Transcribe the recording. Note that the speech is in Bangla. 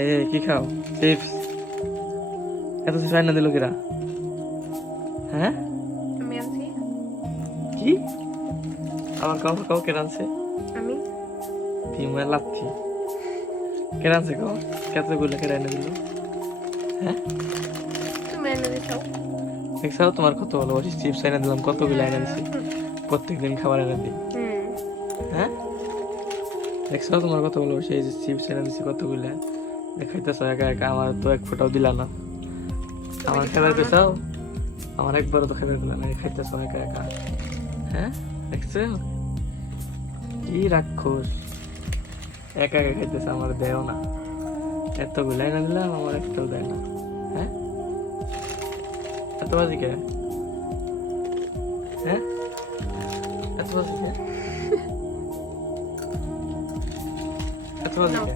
এই কি খাও? চিপস? এত চাই না দিল কিরা? হ্যাঁ আমি আনছি। কি আমার কাউ কাউ কেন আনছে? আমি তিমে লাচ্ছি কেন আনছে কাউ? কতগুলো কেন এনে দিল? হ্যাঁ তুমি এনে দিছাও। দেখছাও তোমার কত ভালোবাসি, চিপস এনে দিলাম কতগুলো এনে দিছি, প্রত্যেকদিন খাবার এনে দিই। হ্যাঁ দেখছাও তোমার কত ভালোবাসি, এই যে চিপস এনে দিছি কতগুলো খাইতেছ একা একা, আমার তো এক ফোঁটাও দিলা না। আমার খেলার পেছাও, আমার একবারও তো খেতে দিলা না, খাইতেছ একা একা। হ্যাঁ দেখছো কি রাক্ষস, একা একা খাইতেছে, আমার দেও না। এতগুলো এনে দিলাম, আমার একটাও দেয় না। হ্যাঁ এত বাজি কে? হ্যাঁ এত বাজি কে? এত বাজি কে?